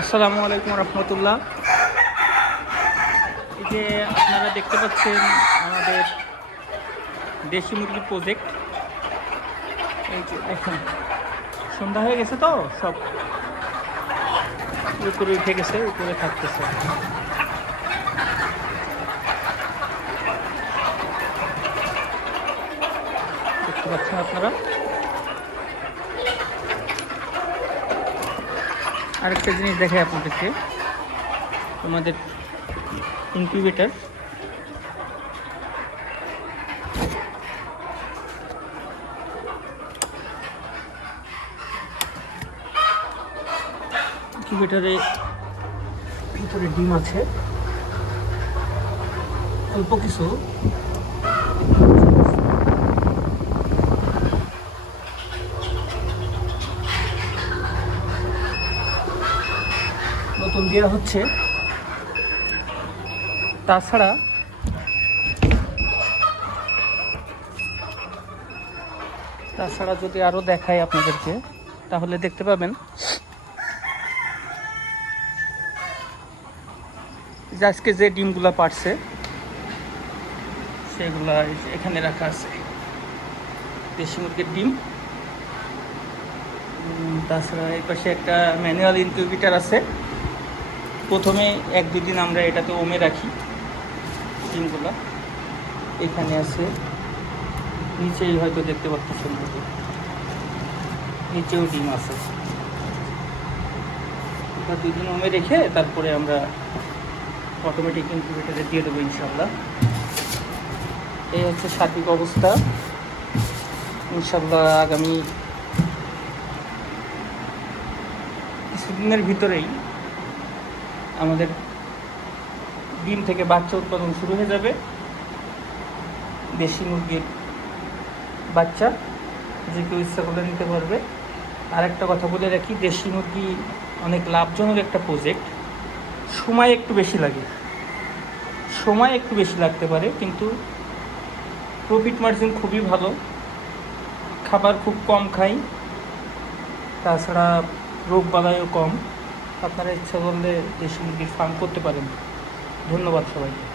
আসসালামু আলাইকুম রহমতুল্লাহ। এই যে আপনারা দেখতে পাচ্ছেন আমাদের দেশি মুরগির প্রজেক্ট এই যে দেখুন, সন্ধ্যা হয়ে গেছে তো সব। উপরে উঠে গেছে, উপরে থাকতেছে। দেখতে পাচ্ছেন আপনারা? আরেকটা জিনিস দেখাই আপনাদেরকে। তোমাদের ইনকিউবেটার ইনকিউবেটারে ভিতরে ডিম আছে। অল্প কিছু। নতুন দেওয়া হচ্ছে। তাছাড়া তাছাড়া যদি আরও দেখাই আপনাদেরকে, তাহলে দেখতে পাবেন আজকে যে ডিমগুলো পারছে, সেগুলা এখানে রাখা আছে। দেশি মুরগির ডিম। তাছাড়া এই পাশে একটা ম্যানুয়াল ইনকিউবেটার আছে। প্রথমে এক দুদিন আমরা এটাতে ওমে রাখি। ডিমগুলো এখানে আছে নিচেই হয়তো দেখতে পাচ্ছেন হয়তো। নিচেও ডিম আছে। এটা দুদিন ওমে রেখে তারপরে আমরা অটোমেটিক ইনকিউবেটারে দিয়ে দেবো ইনশাল্লাহ এই হচ্ছে সার্বিক অবস্থা। ইনশাল্লাহ আগামী কিছুদিনের ভিতরেই আমাদের ডিম থেকে বাচ্চা উৎপাদন শুরু হয়ে যাবে। দেশি মুরগির বাচ্চা যে কেউ ইচ্ছা করলে নিতে পারবে। আর একটা কথা বলে রাখি, দেশি মুরগি অনেক লাভজনক একটা প্রজেক্ট সময় একটু বেশি লাগে। সময় একটু বেশি লাগতে পারে, কিন্তু প্রফিট মার্জিন খুবই ভালো। খাবার খুব কম খাই, তাছাড়া রোগ বালাইও কম। আপনারা ইচ্ছা করলে দেশি মুরগির ফার্ম করতে পারেন। ধন্যবাদ সবাইকে।